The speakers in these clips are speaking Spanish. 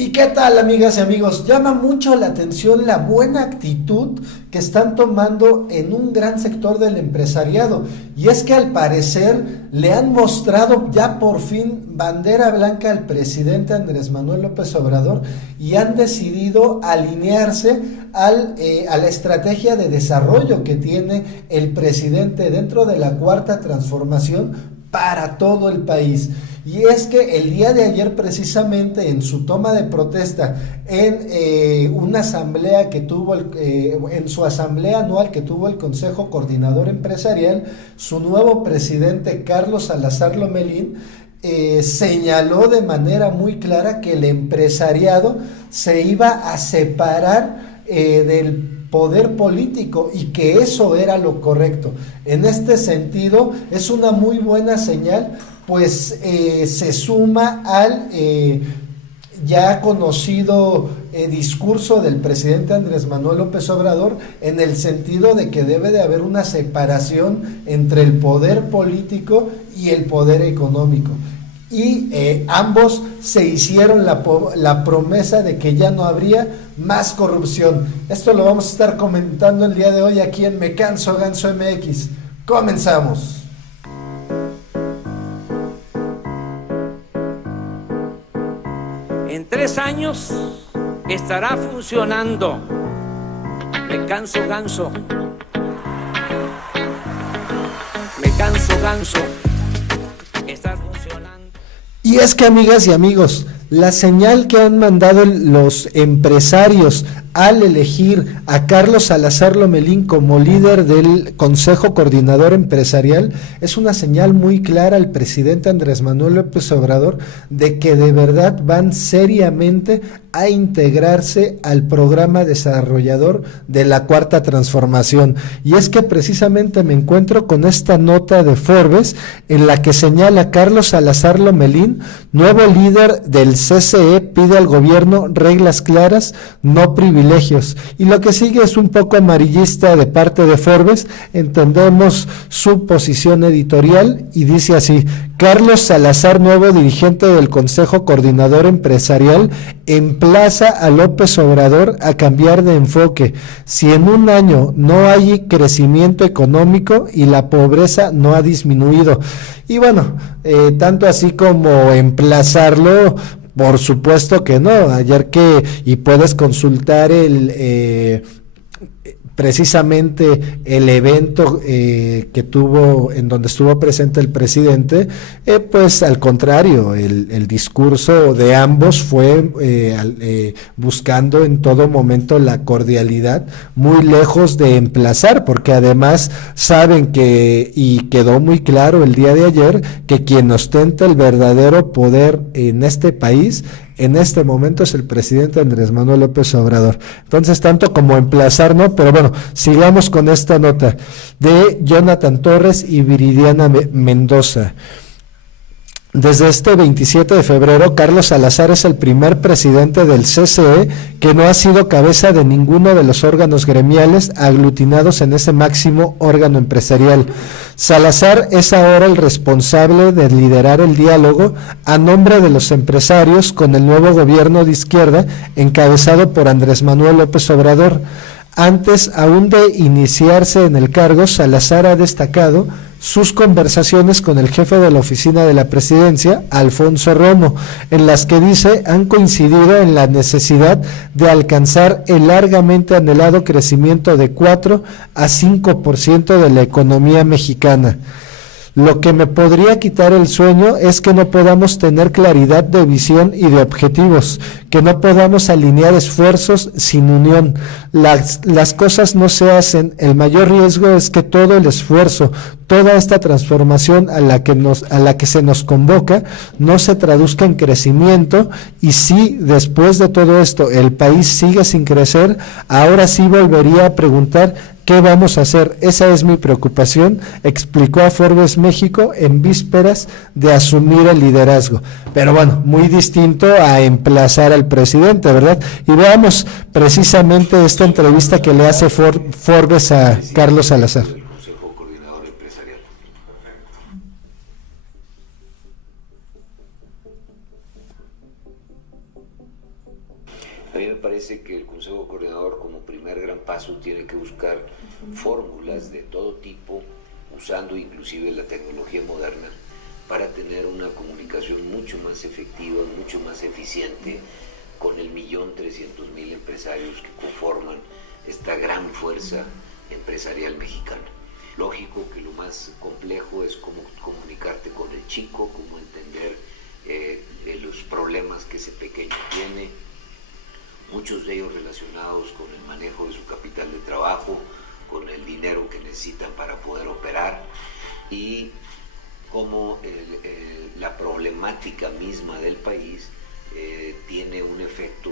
¿Y qué tal, amigas y amigos? Llama mucho la atención la buena actitud que están tomando en un gran sector del empresariado. Y es que al parecer le han mostrado ya por fin bandera blanca al presidente Andrés Manuel López Obrador y han decidido alinearse a la estrategia de desarrollo que tiene el presidente dentro de la Cuarta Transformación para todo el país. Y es que el día de ayer, precisamente en su toma de protesta en una asamblea que tuvo en su asamblea anual que tuvo el Consejo Coordinador Empresarial, su nuevo presidente Carlos Salazar Lomelín señaló de manera muy clara que el empresariado se iba a separar del poder político y que eso era lo correcto. En este sentido, es una muy buena señal, pues se suma al ya conocido discurso del presidente Andrés Manuel López Obrador, en el sentido de que debe de haber una separación entre el poder político y el poder económico. Y ambos se hicieron la promesa de que ya no habría más corrupción. Esto lo vamos a estar comentando el día de hoy aquí en Me Canso Ganso MX. Comenzamos. En 3 años estará funcionando Me Canso Ganso. Me Canso Ganso. Está funcionando. Y es que, amigas y amigos, la señal que han mandado los empresarios al elegir a Carlos Salazar Lomelín como líder del Consejo Coordinador Empresarial es una señal muy clara al presidente Andrés Manuel López Obrador de que de verdad van seriamente a integrarse al programa desarrollador de la Cuarta Transformación. Y es que precisamente me encuentro con esta nota de Forbes en la que señala Carlos Salazar Lomelín, nuevo líder del CCE, pide al gobierno reglas claras, no privilegios. Y lo que sigue es un poco amarillista de parte de Forbes. Entendemos su posición editorial y dice así: Carlos Salazar, nuevo dirigente del Consejo Coordinador Empresarial, emplaza a López Obrador a cambiar de enfoque. Si en un año no hay crecimiento económico y la pobreza no ha disminuido. Y bueno, tanto así como emplazarlo, por supuesto que no. Y puedes consultar precisamente el evento que tuvo, en donde estuvo presente el presidente, pues al contrario, el discurso de ambos fue buscando en todo momento la cordialidad, muy lejos de emplazar, porque además saben que, y quedó muy claro el día de ayer, que quien ostenta el verdadero poder en este país en este momento es el presidente Andrés Manuel López Obrador. Entonces, tanto como emplazar, ¿no? Pero bueno, sigamos con esta nota de Jonathan Torres y Viridiana Mendoza. Desde este 27 de febrero, Carlos Salazar es el primer presidente del CCE que no ha sido cabeza de ninguno de los órganos gremiales aglutinados en ese máximo órgano empresarial. Salazar es ahora el responsable de liderar el diálogo a nombre de los empresarios con el nuevo gobierno de izquierda encabezado por Andrés Manuel López Obrador. Antes aún de iniciarse en el cargo, Salazar ha destacado sus conversaciones con el jefe de la oficina de la presidencia, Alfonso Romo, en las que dice han coincidido en la necesidad de alcanzar el largamente anhelado crecimiento de 4 a 5% de la economía mexicana. Lo que me podría quitar el sueño es que no podamos tener claridad de visión y de objetivos, que no podamos alinear esfuerzos sin unión. Las cosas no se hacen. El mayor riesgo es que todo el esfuerzo, toda esta transformación a la que se nos convoca, no se traduzca en crecimiento, y si después de todo esto el país sigue sin crecer, ahora sí volvería a preguntar ¿qué vamos a hacer? Esa es mi preocupación, explicó a Forbes México en vísperas de asumir el liderazgo. Pero bueno, muy distinto a emplazar al presidente, ¿verdad? Y veamos precisamente esta entrevista que le hace Forbes a Carlos Salazar. mí me parece que el Consejo Coordinador, como primer gran paso, tiene que buscar fórmulas de todo tipo, usando inclusive la tecnología moderna, para tener una comunicación mucho más efectiva, mucho más eficiente con el 1.300.000 empresarios que conforman esta gran fuerza empresarial mexicana. Lógico que lo más complejo es cómo comunicarte con el chico, cómo entender los problemas que ese pequeño tiene, muchos de ellos relacionados con el manejo de su capital de trabajo, con el dinero que necesitan para poder operar, y cómo la problemática misma del país tiene un efecto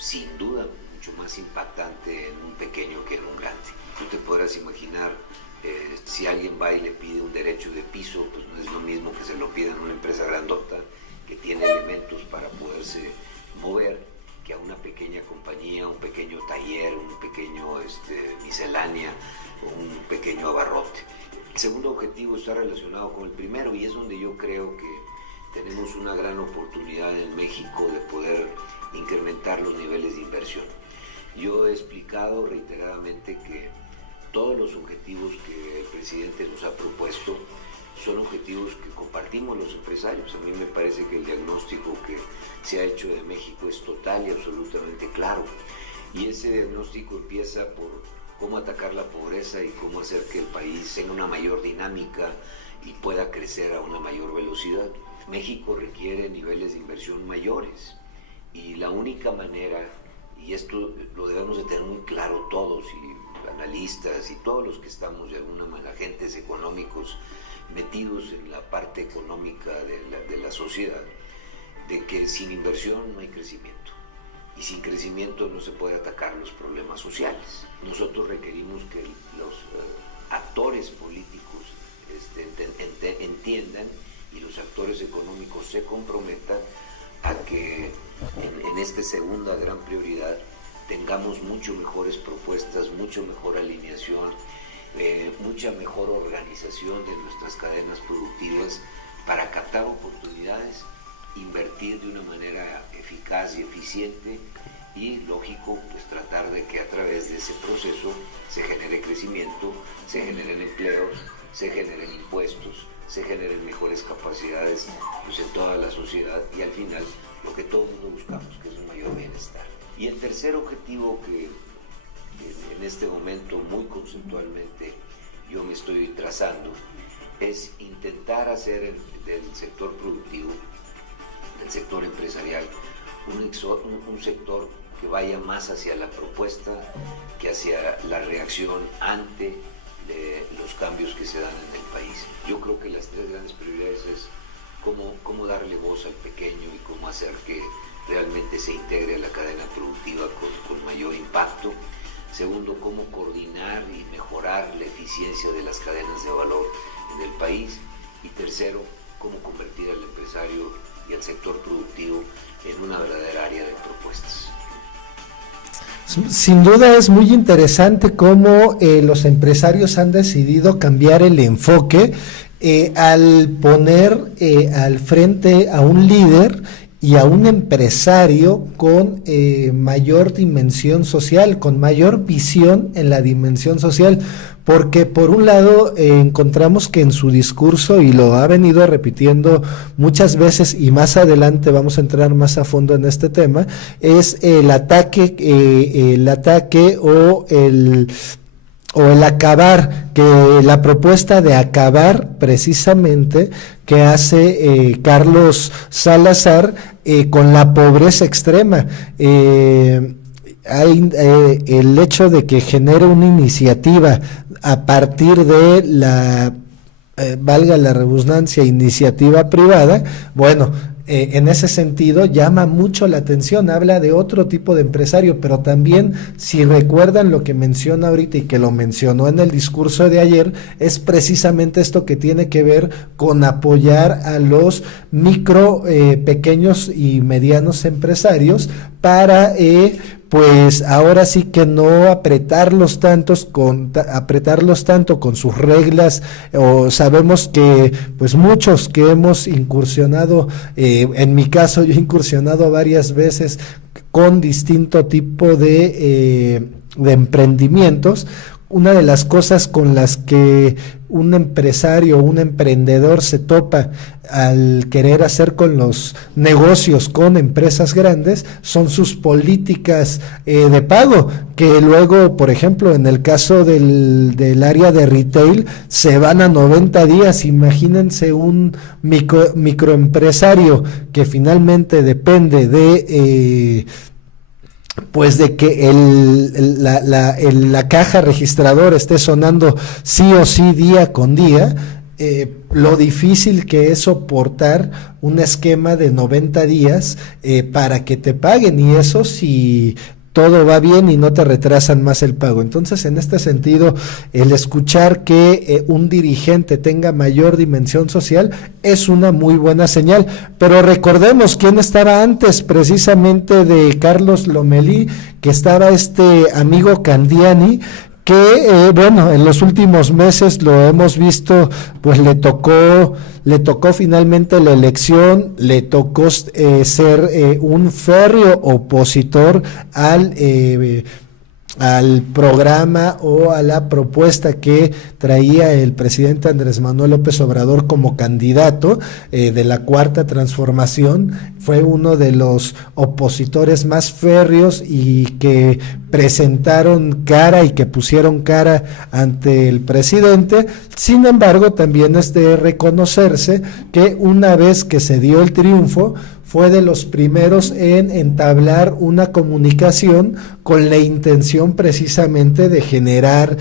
sin duda mucho más impactante en un pequeño que en un grande. Tú te podrás imaginar, si alguien va y le pide un derecho de piso, pues no es lo mismo que se lo pida en una empresa grandota que tiene elementos para poderse mover, que a una pequeña compañía, un pequeño taller, un pequeño miscelánea, un pequeño abarrote. El segundo objetivo está relacionado con el primero, y es donde yo creo que tenemos una gran oportunidad en México de poder incrementar los niveles de inversión. Yo he explicado reiteradamente que todos los objetivos que el presidente nos ha propuesto son objetivos que compartimos los empresarios. A mí me parece que el diagnóstico que se ha hecho de México es total y absolutamente claro. Y ese diagnóstico empieza por cómo atacar la pobreza y cómo hacer que el país tenga una mayor dinámica y pueda crecer a una mayor velocidad. México requiere niveles de inversión mayores, y la única manera, y esto lo debemos de tener muy claro todos, y analistas y todos los que estamos de alguna manera, agentes económicos metidos en la parte económica de la sociedad, de que sin inversión no hay crecimiento, y sin crecimiento no se puede atacar los problemas sociales. Nosotros requerimos que los actores políticos entiendan, y los actores económicos se comprometan a que en esta segunda gran prioridad tengamos mucho mejores propuestas, mucho mejor alineación, mucha mejor organización de nuestras cadenas productivas para captar oportunidades, invertir de una manera eficaz y eficiente, y lógico, pues tratar de que a través de ese proceso se genere crecimiento, se generen empleos, se generen impuestos, se generen mejores capacidades, pues, en toda la sociedad, y al final lo que todo el mundo buscamos, que es un mayor bienestar. Y el tercer objetivo que en este momento muy conceptualmente yo me estoy trazando es intentar hacer del sector productivo, del sector empresarial, un sector que vaya más hacia la propuesta que hacia la reacción ante los cambios que se dan en el país. Yo creo que las tres grandes prioridades es cómo darle voz al pequeño y cómo hacer que realmente se integre a la cadena productiva con mayor impacto. Segundo, cómo coordinar y mejorar la eficiencia de las cadenas de valor en el país. Y tercero, cómo convertir al empresario y al sector productivo en una verdadera área de propuestas. Sin duda es muy interesante cómo los empresarios han decidido cambiar el enfoque al poner al frente a un líder y a un empresario con mayor dimensión social, con mayor visión en la dimensión social, porque por un lado encontramos que en su discurso, y lo ha venido repitiendo muchas veces, y más adelante vamos a entrar más a fondo en este tema, es el ataque o el acabar, que la propuesta de acabar precisamente que hace Carlos Salazar con la pobreza extrema. Hay el hecho de que genere una iniciativa a partir de la, valga la redundancia, iniciativa privada, bueno, en ese sentido llama mucho la atención, habla de otro tipo de empresario, pero también, si recuerdan lo que menciona ahorita y que lo mencionó en el discurso de ayer, es precisamente esto que tiene que ver con apoyar a los micro, pequeños y medianos empresarios para pues ahora sí que no apretarlos tanto con sus reglas, o sabemos que pues muchos que hemos incursionado, en mi caso yo he incursionado varias veces con distinto tipo de emprendimientos. Una de las cosas con las que un empresario, un emprendedor se topa al querer hacer con los negocios con empresas grandes son sus políticas de pago, que luego, por ejemplo, en el caso del área de retail, se van a 90 días. Imagínense un microempresario que finalmente depende de pues de que la caja registradora esté sonando sí o sí día con día, lo difícil que es soportar un esquema de 90 días para que te paguen, y eso si todo va bien y no te retrasan más el pago. Entonces, en este sentido, el escuchar que un dirigente tenga mayor dimensión social es una muy buena señal. Pero recordemos quién estaba antes precisamente de Carlos Lomelí, que estaba este amigo Candiani, que bueno, en los últimos meses lo hemos visto, pues le tocó finalmente la elección, le tocó ser un férreo opositor al programa o a la propuesta que traía el presidente Andrés Manuel López Obrador como candidato de la Cuarta Transformación. Fue uno de los opositores más férreos y que presentaron cara y que pusieron cara ante el presidente. Sin embargo, también es de reconocerse que una vez que se dio el triunfo, fue de los primeros en entablar una comunicación con la intención precisamente de generar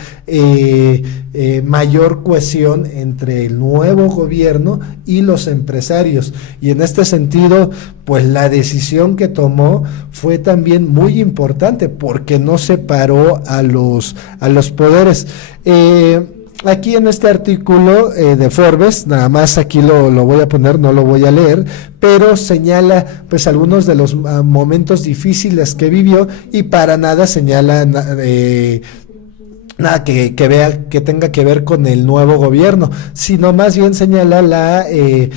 mayor cohesión entre el nuevo gobierno y los empresarios. Y en este sentido, pues la decisión que tomó fue también muy importante porque no separó a los poderes. Aquí en este artículo de Forbes, nada más aquí lo voy a poner, no lo voy a leer, pero señala pues algunos de los momentos difíciles que vivió, y para nada señala nada que tenga que ver con el nuevo gobierno, sino más bien señala el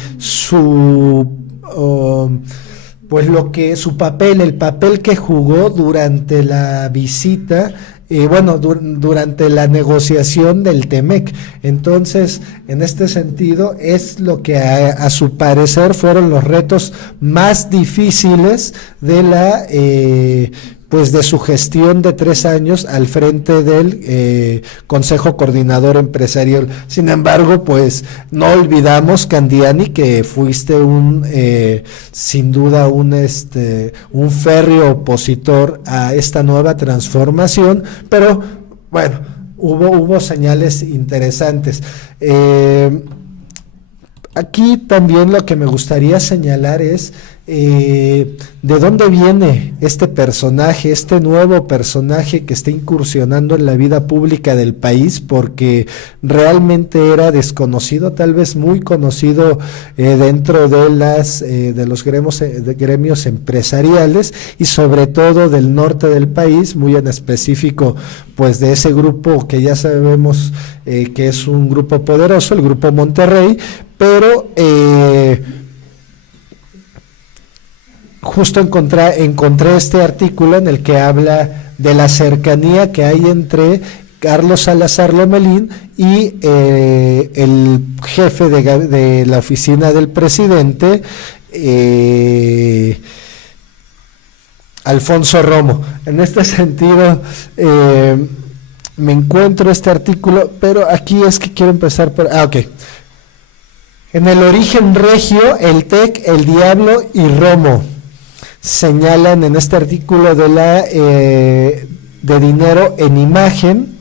papel que jugó durante la visita, durante la negociación del TEMEC. Entonces, en este sentido, es lo que a su parecer fueron los retos más difíciles de de su gestión de 3 años al frente del Consejo Coordinador Empresarial. Sin embargo, pues no olvidamos, Candiani, que fuiste sin duda un férreo opositor a esta nueva transformación, pero bueno, hubo señales interesantes. Aquí también lo que me gustaría señalar es de dónde viene este personaje, este nuevo personaje que está incursionando en la vida pública del país, porque realmente era desconocido, tal vez muy conocido dentro de los gremios empresariales, y sobre todo del norte del país, muy en específico pues de ese grupo que ya sabemos que es un grupo poderoso, el Grupo Monterrey, pero justo encontré este artículo en el que habla de la cercanía que hay entre Carlos Salazar Lomelín y el jefe de la oficina del presidente, Alfonso Romo. En este sentido, me encuentro este artículo, pero aquí es que quiero empezar por... ok. En el origen regio, el TEC, el Diablo y Romo señalan en este artículo de Dinero en Imagen,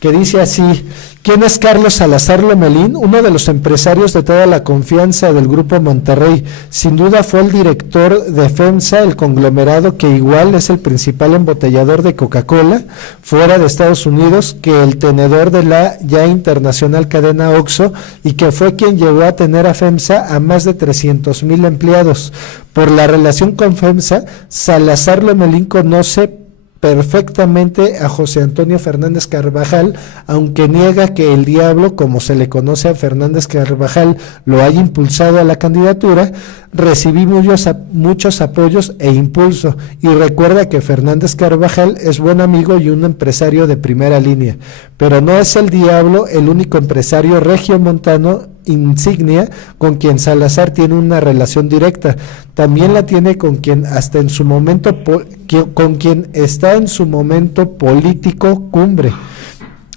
que dice así: ¿quién es Carlos Salazar Lomelín? Uno de los empresarios de toda la confianza del Grupo Monterrey. Sin duda fue el director de FEMSA, el conglomerado que igual es el principal embotellador de Coca-Cola fuera de Estados Unidos, que el tenedor de la ya internacional cadena Oxxo, y que fue quien llevó a tener a FEMSA a más de 300,000 empleados. Por la relación con FEMSA, Salazar Lomelín conoce perfectamente a José Antonio Fernández Carvajal, aunque niega que el diablo, como se le conoce a Fernández Carvajal, lo haya impulsado a la candidatura. Recibí muchos apoyos e impulso, y recuerda que Fernández Carvajal es buen amigo y un empresario de primera línea, pero no es el diablo el único empresario regiomontano insignia con quien Salazar tiene una relación directa. También la tiene con quien hasta en su momento con quien está en su momento político cumbre,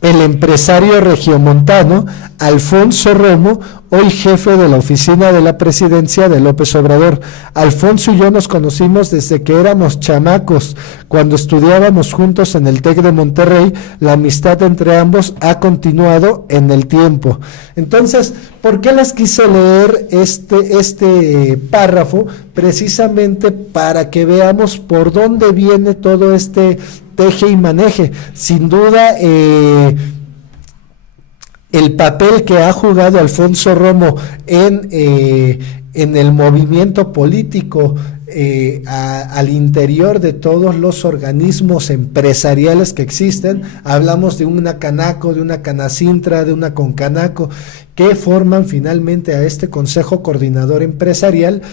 el empresario regiomontano Alfonso Romo, hoy jefe de la oficina de la presidencia de López Obrador. Alfonso y yo nos conocimos desde que éramos chamacos, cuando estudiábamos juntos en el TEC de Monterrey. La amistad entre ambos ha continuado en el tiempo. Entonces, ¿por qué les quise leer este párrafo? Precisamente para que veamos por dónde viene todo este teje y maneje. Sin duda, el papel que ha jugado Alfonso Romo en el movimiento político al interior de todos los organismos empresariales que existen. Hablamos de una Canaco, de una Canacintra, de una Concanaco, que forman finalmente a este Consejo Coordinador Empresarial.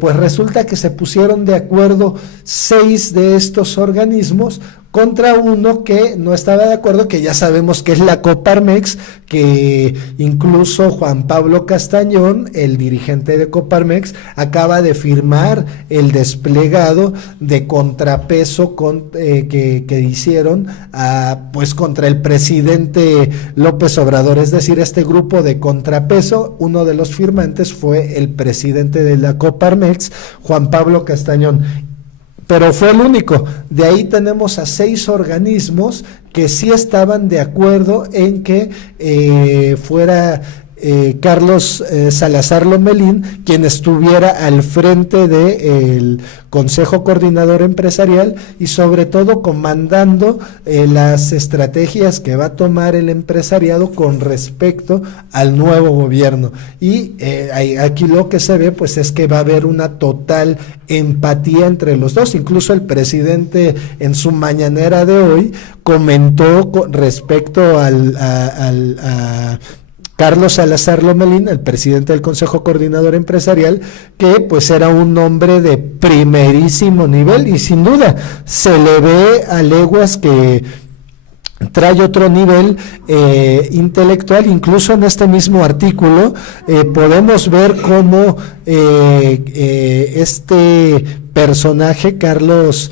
Pues resulta que se pusieron de acuerdo 6 de estos organismos contra uno que no estaba de acuerdo, que ya sabemos que es la Coparmex, que incluso Juan Pablo Castañón, el dirigente de Coparmex, acaba de firmar el desplegado de contrapeso que hicieron pues contra el presidente López Obrador. Es decir, este grupo de contrapeso, uno de los firmantes fue el presidente de la Coparmex, Juan Pablo Castañón. Pero fue el único. De ahí tenemos a 6 organismos que sí estaban de acuerdo en que fuera Carlos Salazar Lomelín quien estuviera al frente del Consejo Coordinador Empresarial, y sobre todo comandando las estrategias que va a tomar el empresariado con respecto al nuevo gobierno. Y aquí lo que se ve pues es que va a haber una total empatía entre los dos. Incluso el presidente en su mañanera de hoy comentó con respecto a Carlos Salazar Lomelín, el presidente del Consejo Coordinador Empresarial, que pues era un hombre de primerísimo nivel, y sin duda se le ve a leguas que trae otro nivel intelectual. Incluso en este mismo artículo podemos ver cómo este personaje, Carlos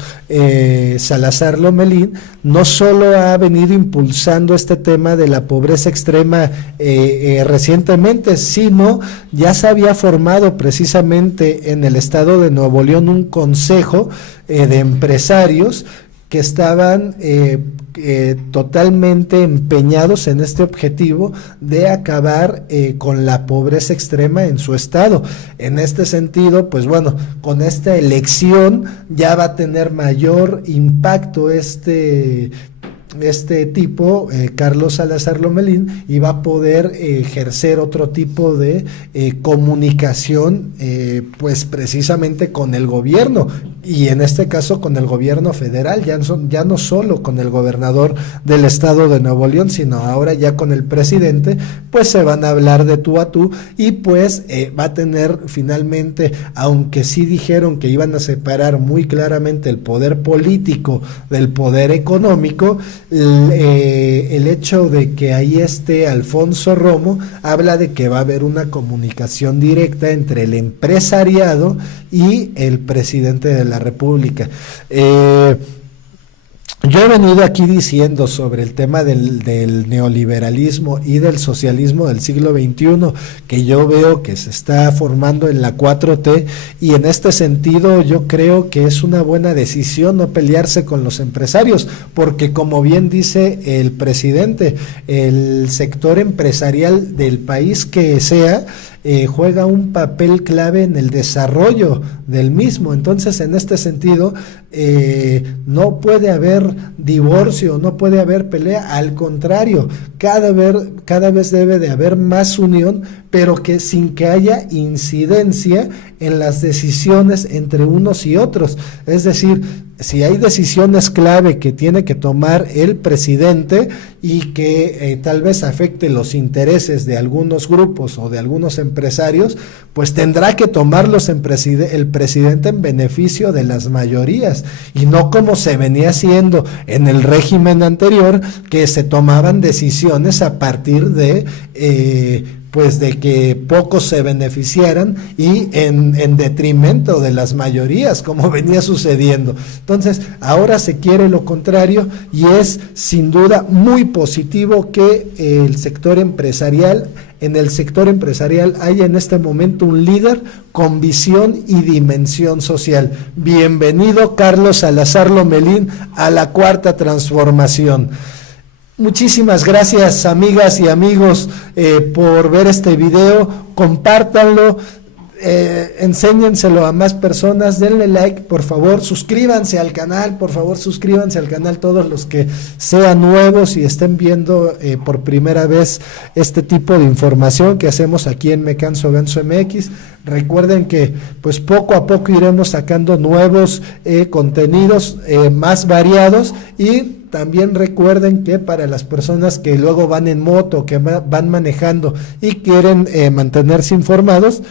Salazar Lomelín, no solo ha venido impulsando este tema de la pobreza extrema recientemente, sino ya se había formado precisamente en el estado de Nuevo León un consejo de empresarios que estaban totalmente empeñados en este objetivo de acabar con la pobreza extrema en su estado. En este sentido, pues bueno, con esta elección ya va a tener mayor impacto este tipo, Carlos Salazar Lomelín, y va a poder ejercer otro tipo de comunicación, pues precisamente con el gobierno, y en este caso con el gobierno federal, ya no solo con el gobernador del estado de Nuevo León, sino ahora ya con el presidente. Pues se van a hablar de tú a tú, y pues va a tener finalmente, aunque sí dijeron que iban a separar muy claramente el poder político del poder económico, el hecho de que ahí esté Alfonso Romo habla de que va a haber una comunicación directa entre el empresariado y el presidente de la República. Yo he venido aquí diciendo sobre el tema del neoliberalismo y del socialismo del siglo XXI, que yo veo que se está formando en la 4T, y en este sentido yo creo que es una buena decisión no pelearse con los empresarios, porque como bien dice el presidente, el sector empresarial del país que sea, juega un papel clave en el desarrollo del mismo. Entonces, en este sentido, no puede haber divorcio, no puede haber pelea, al contrario, cada vez debe de haber más unión, pero que sin que haya incidencia en las decisiones entre unos y otros. Es decir, si hay decisiones clave que tiene que tomar el presidente y que tal vez afecte los intereses de algunos grupos o de algunos empresarios, pues tendrá que tomarlos el presidente en beneficio de las mayorías, y no como se venía haciendo en el régimen anterior, que se tomaban decisiones a partir de pues de que pocos se beneficiaran y en detrimento de las mayorías, como venía sucediendo. Entonces, ahora se quiere lo contrario, y es sin duda muy positivo que en el sector empresarial haya en este momento un líder con visión y dimensión social. Bienvenido, Carlos Salazar Lomelín, a la Cuarta Transformación. Muchísimas gracias, amigas y amigos, por ver este video. Compártanlo, enséñenselo a más personas, denle like, por favor, suscríbanse al canal, todos los que sean nuevos y estén viendo por primera vez este tipo de información que hacemos aquí en Me Canso Ganso MX. Recuerden que pues poco a poco iremos sacando nuevos contenidos más variados, y también recuerden que para las personas que luego van en moto, que van manejando y quieren mantenerse informados,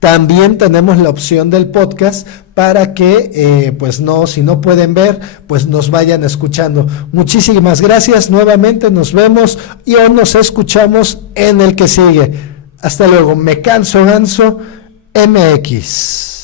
también tenemos la opción del podcast para que, pues no, si no pueden ver, pues nos vayan escuchando. Muchísimas gracias, nuevamente nos vemos y hoy nos escuchamos en el que sigue. Hasta luego, Me Canso Ganso MX.